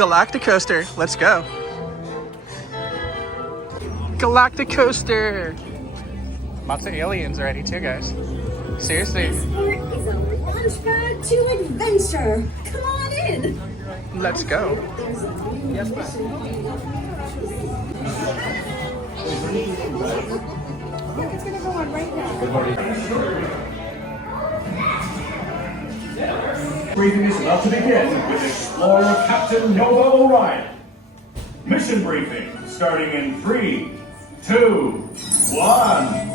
Galacticoaster. Let's go. Galacticoaster. Lots of aliens already too, guys. Seriously. Passport is a launch pad to adventure. Come on in. Let's go. Yes, it's gonna go on right now. Briefing is about to begin with Explorer Captain Nova Orion. Mission briefing starting in 3, 2, 1.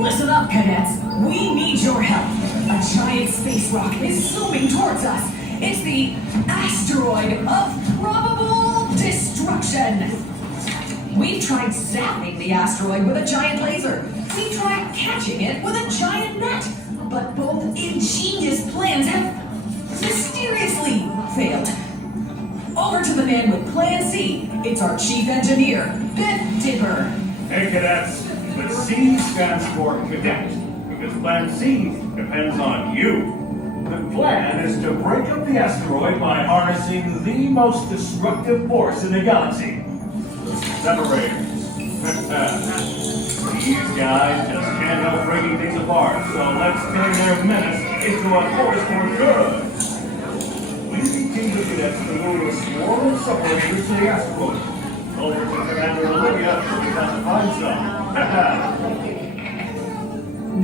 Listen up, cadets. We need your help. A giant space rock is zooming towards us. It's the asteroid of probable destruction. We've tried zapping the asteroid with a giant laser. We tried catching it with a giant net. But both ingenious plans have mysteriously failed. Over to the man with Plan C. It's our chief engineer, Ben Dipper. Hey cadets, the C stands for cadet, because Plan C depends on you. The plan is to break up the asteroid by harnessing the most destructive force in the galaxy. Separators. These guys just can't help breaking things apart, so let's turn their menace into a force for good. We need teams of cadets to move a swarm of separators to the asteroid. Over to Commander Olivia, we have to find some.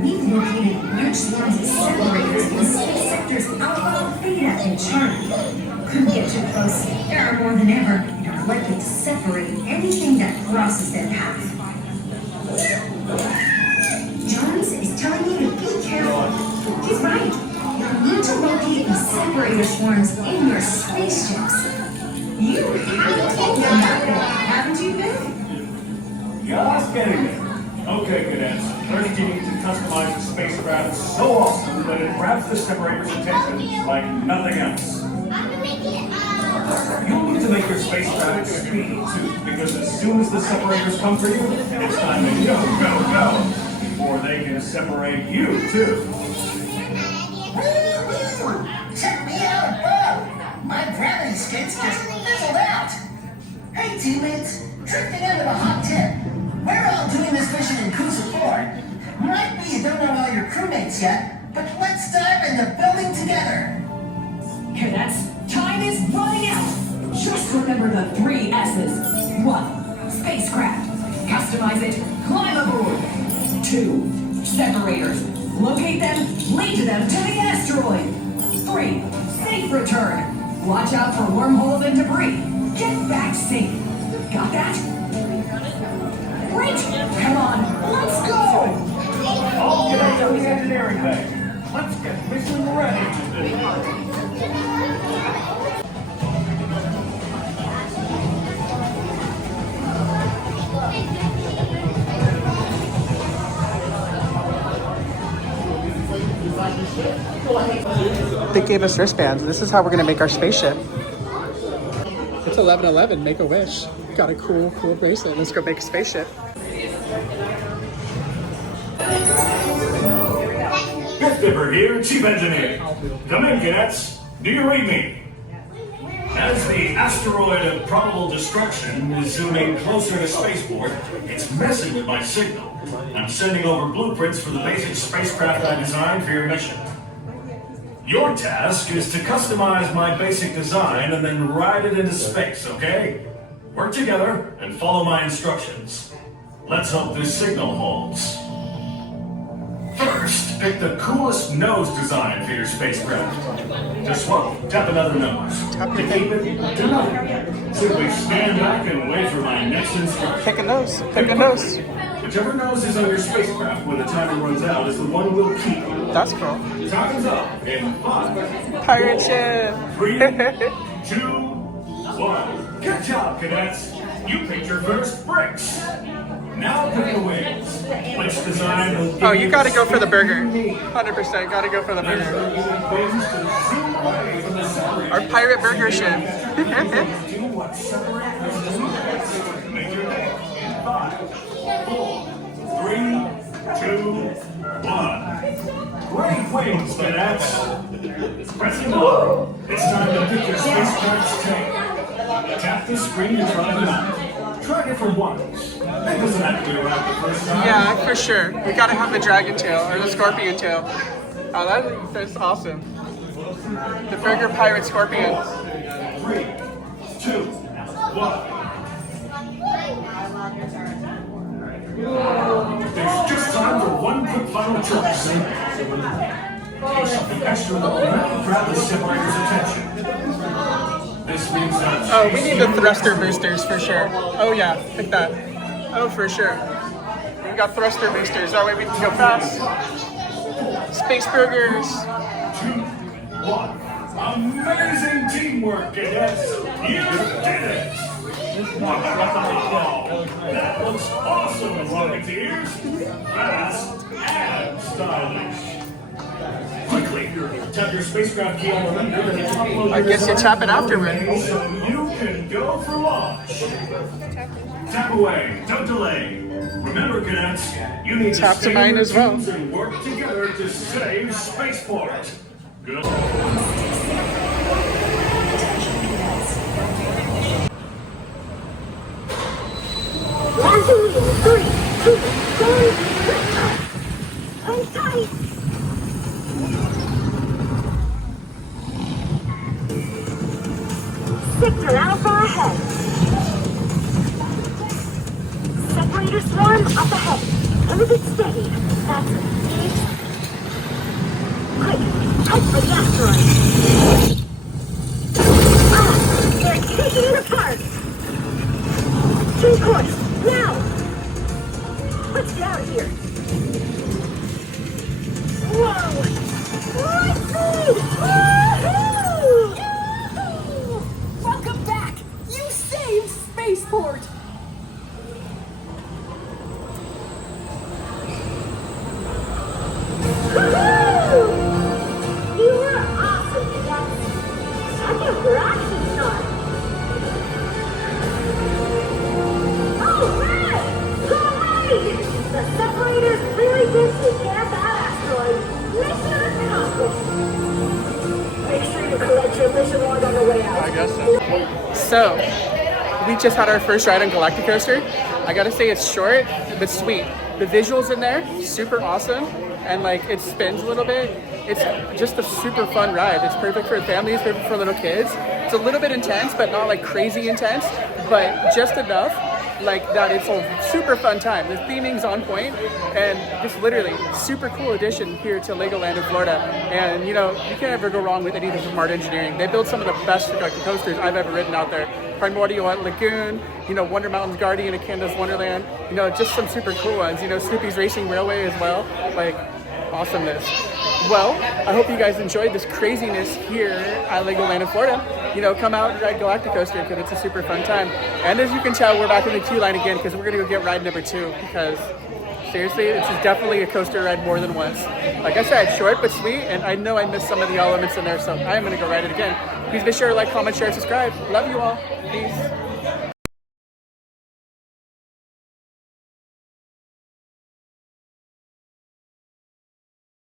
We've located large swarms of separators in space sectors Alpha, Theta, and Charlie. Couldn't get too close. There are more than ever and are likely to separate anything that crosses their path. Jones is telling you to be careful. He's right. You'll need to locate these separator swarms in your spaceships. You haven't taken that way, haven't you, Ben? Just getting there. Okay, cadets. First, you need to customize the spacecraft so awesome that it grabs the separator's attention like nothing else. You'll need to make your spacecraft speedy, too, because as soon as the separators come for you, it's time to go, go, go, before they can separate you, too. Check me out above! My gravity skates just fizzled out! Hey teammates, drifting in with a hot tip. We're all doing this mission in Cruiser 4. Might be you don't know all your crewmates yet, but let's dive into building together. Cadets, time is running out. Just remember the 3 S's. 1. Spacecraft. Customize it. Climb aboard. 2. Separators. Locate them. Lead them to the asteroid. 3. Safe return. Watch out for wormholes and debris. Get back safe. Got that? Great! Come on, let's go! All cadets on the engineering bay. Let's get mission ready. They gave us wristbands. This is how we're gonna make our spaceship. It's 11/11. Make a wish. Got a cool bracelet. Let's go make a spaceship. Jeff Dipper here, Chief Engineer. Come in, cadets. Do you read me? As the asteroid of probable destruction is zooming closer to spaceport, it's messing with my signal. I'm sending over blueprints for the basic spacecraft I designed for your mission. Your task is to customize my basic design and then ride it into space, okay? Work together and follow my instructions. Let's hope this signal holds. First, pick the coolest nose design for your spacecraft. To swap, tap another nose. To keep it, do nothing. Simply stand back and wait for my next instruction. Pick a nose. Pick a nose. Whichever nose is on your spacecraft when the timer runs out is the one we'll keep. That's cool. Time's up in 5, Pirate ship. 3, 2, 1. Good job, cadets. You picked your first bricks. Now pick the wings. Which design will give Oh, you gotta go for the burger. 100% gotta go for the burger. Our pirate burger ship. Make your pick. 5, 4, 3, 2, 1. Great wings, cadets. Pressing on. It's time to pick your spacecraft's tail. Tap the screen to try them out. Try different ones. That doesn't have to be right the first time. Yeah, for sure. We gotta have the dragon tail or the scorpion tail. Oh, that's awesome. The Burger Pirate Scorpion. 3, 2, 1. There's just time for one quick final choice. Pick something extra that will grab the separator's attention. This means that... Oh, we need the thruster boosters for sure. Oh yeah, pick that. Oh, for sure. We got thruster boosters. That way we can go fast. Space burgers. 2, 1. Amazing teamwork, cadets! You did it! Wow! That looks awesome, Rocketeers! Fast and stylish. Quickly, tap your spacecraft key on the render and upload. I guess you tap it afterward. So you can go for launch. Tap away, don't delay. Remember, cadets, you need Tap to to stay mine in as well. routines and work together to save spaceport. Good. Hang tight. Sector Alpha ahead. Separator swarm up ahead. Hold it steady. That's it. Quick, head for the asteroid. Ah, they're taking it apart. Change course, now. Let's get out of here. Whoa! Lightspeed! Woohoo! Welcome back! You saved Spaceport! Woohoo! You were awesome, cadets. Second for action star. All right! Great! The separators really did take care of that asteroid. Mission accomplished. Make sure you collect your mission log on the way out. I guess so. So, we just had our first ride on Galacticoaster. I gotta say it's short, but sweet. The visuals in there, super awesome. And like, it spins a little bit. It's just a super fun ride. It's perfect for families, perfect for little kids. It's a little bit intense, but not like crazy intense, but just enough like that it's a super fun time. The theming's on point, and just literally super cool addition here to Legoland in Florida. And you know, you can't ever go wrong with anything from Art Engineering. They build some of the best coasters I've ever ridden out there. Primordial at Lagoon, you know, Wonder Mountain's Guardian at Canada's Wonderland, you know, just some super cool ones. You know, Snoopy's Racing Railway as well, like awesomeness. Well, I hope you guys enjoyed this craziness here at Legoland in Florida. You know, come out and ride Galacticoaster because it's a super fun time. And as you can tell, we're back in the queue line again because we're gonna go get ride number 2 because seriously, this is definitely a coaster ride more than once. Like I said, short but sweet, and I know I missed some of the elements in there, so I am gonna go ride it again. Please be sure to like, comment, share, subscribe. Love you all. Peace.